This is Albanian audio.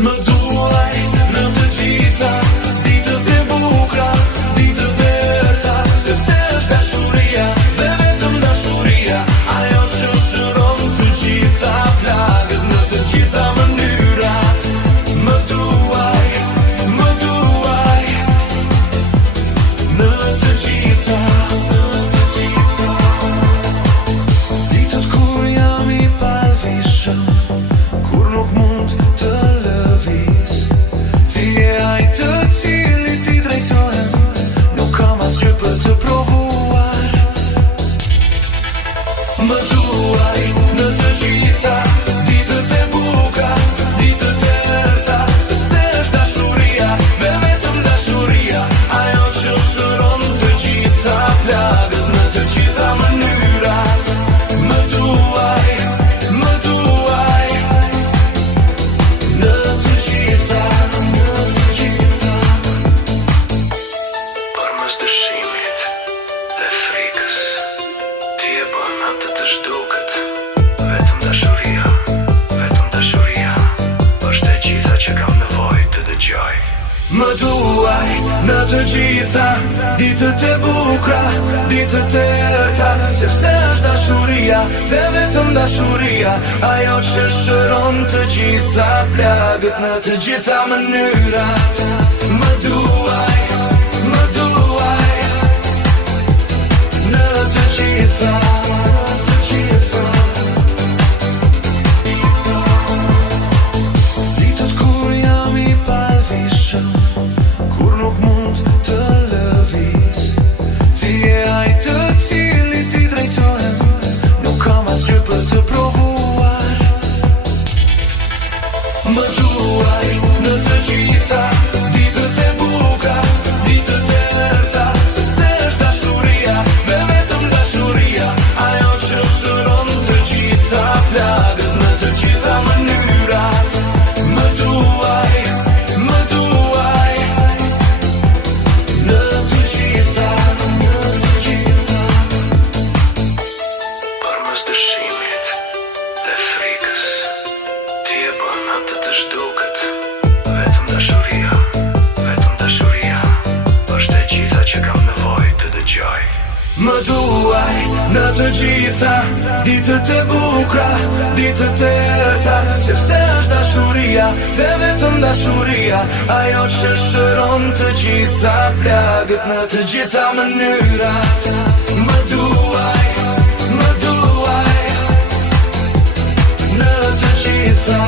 Më duaj në të gjitha ditët e bukura, ditët e errta, sepse është dashuria dhe vetëm dashuria ajo që shëron të gjitha plagët në të gjitha mënyrat. Më duaj në të gjitha. Ditët kur jam i palvishëm, kur nuk mund të lëviz, ti je ai të cilit i drejtohem, nuk kam asgjë për të provuar. Më duaj në të gjitha ditët e bukura, ditët e errta, sepse është dashuria dhe vetëm dashuria ajo që shëron të gjitha plagët në të gjitha mënyrat. Më duaj në të gjitha. Përmes dëshimit dhe frikës, ti e bën atë të zhduket. Vetëm dashuria është e gjitha që kam nevojë të dëgjoj. Më duaj në të gjitha ditët e bukura, ditët e errta, sepse është dashuria dhe vetëm dashuria ajo që shëron të gjitha plagët në të gjitha mënyrat. Më duaj në të gjitha. Ditët kur jam i palvishëm, kur nuk mund të lëviz, ti je ai të cilit i drejtohem, nuk kam asgjë për të provuar. Më duaj në të gjitha ditët e bukura, ditët e errta, sepse është dashuria dhe vetëm dashuria ajo që shëron të gjitha plagët në të gjitha mënyrat. Më duaj në të gjitha. Përmes dëshimit dhe frikës, ti e bën atë të zhduket. Vetëm dashuria është e gjitha që kam nevojë të dëgjoj. Më duaj në të gjitha ditët e bukura, ditët e errta, sepse është dashuria dhe vetëm dashuria ajo që shëron të gjitha plagët në të gjitha mënyrat. Më duaj në të gjitha.